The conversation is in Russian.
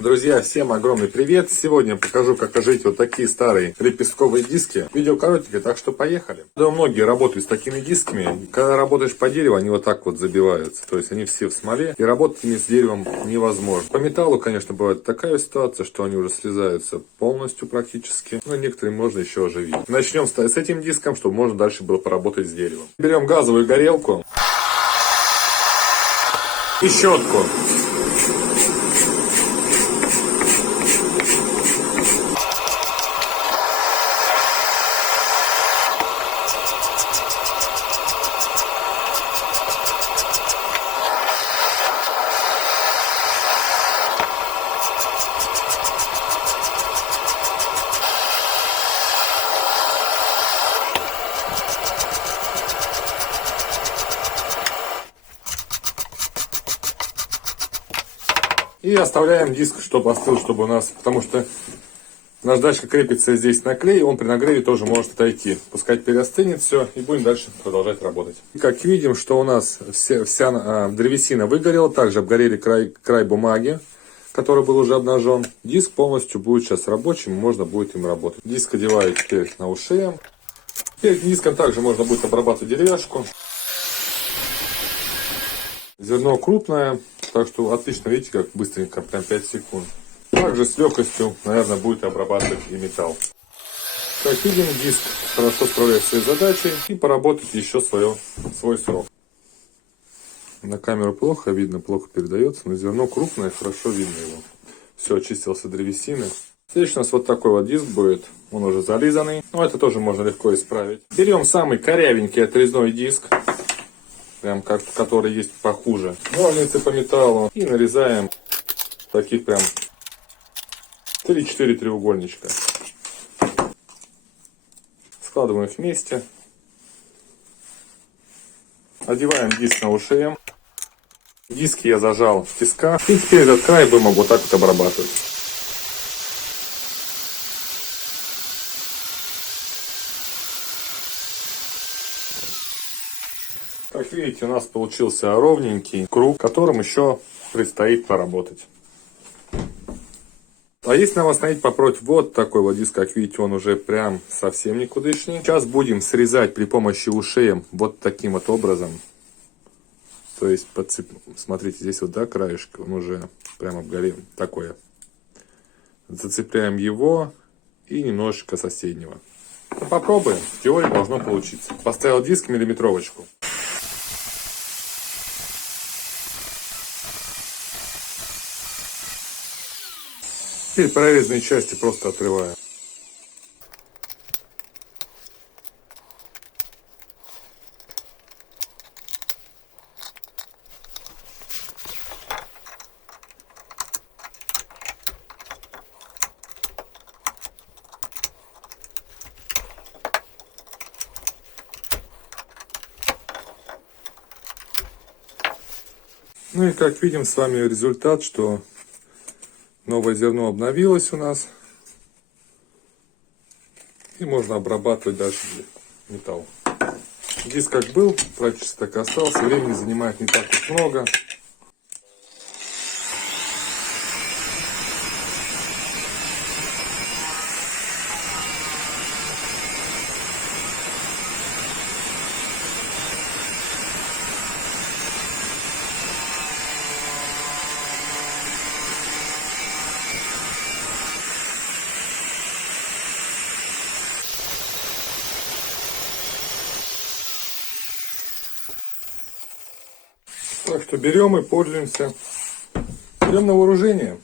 Друзья, всем огромный привет! Сегодня покажу, как оживить вот такие старые лепестковые диски. Видео коротенькое, так что поехали. Да, многие работают с такими дисками. Когда работаешь по дереву, они вот так вот забиваются. То есть они все в смоле, и работать ими с деревом невозможно. По металлу, конечно, бывает такая ситуация, что они уже слезаются полностью практически. Но некоторые можно еще оживить. Начнем с этим диском, чтобы можно дальше было поработать с деревом. Берем газовую горелку и щетку. И оставляем диск, чтобы остыл, чтобы у нас, потому что наждачка крепится здесь на клей, он при нагреве тоже может отойти. Пускай переостынет все, и будем дальше продолжать работать. И как видим, что у нас вся древесина выгорела, также обгорели край бумаги, который был уже обнажен. Диск полностью будет сейчас рабочим, можно будет им работать. Диск одеваю теперь на ушеем. Перед диском также можно будет обрабатывать деревяшку. Зерно крупное, так что отлично, видите, как быстренько, прям 5 секунд. Также с легкостью, наверное, будет обрабатывать и металл. Как видим, диск хорошо справляет свои задачи и поработает еще свой срок. На камеру плохо видно, плохо передается, но зерно крупное, хорошо видно его. Все, очистился от древесины. Следующий у нас вот такой вот диск будет, он уже зализанный, но это тоже можно легко исправить. Берем самый корявенький отрезной диск, прям который есть похуже, ножницы по металлу, и нарезаем таких прям 3-4 треугольничка. Складываем их вместе. Одеваем диск на ушеем. Диски я зажал в тисках. И теперь этот край будем вот так вот обрабатывать. Как видите, у нас получился ровненький круг, которым еще предстоит поработать. А если нам остановить попротив вот такой вот диск, как видите, он уже прям совсем никудышний. Сейчас будем срезать при помощи ушеем вот таким вот образом. То есть, смотрите, здесь вот, да, краешек, он уже прям обгорел. Такое. Зацепляем его и немножечко соседнего. Ну, попробуем. В теории должно получиться. Поставил диск миллиметровочку. Теперь прорезанные части просто отрываю. Ну и как видим с вами результат, что новое зерно обновилось у нас. И можно обрабатывать дальше металл. Диск как был, практически так и остался. Времени занимает не так уж много. Так что берем и пользуемся. Берем на вооружение.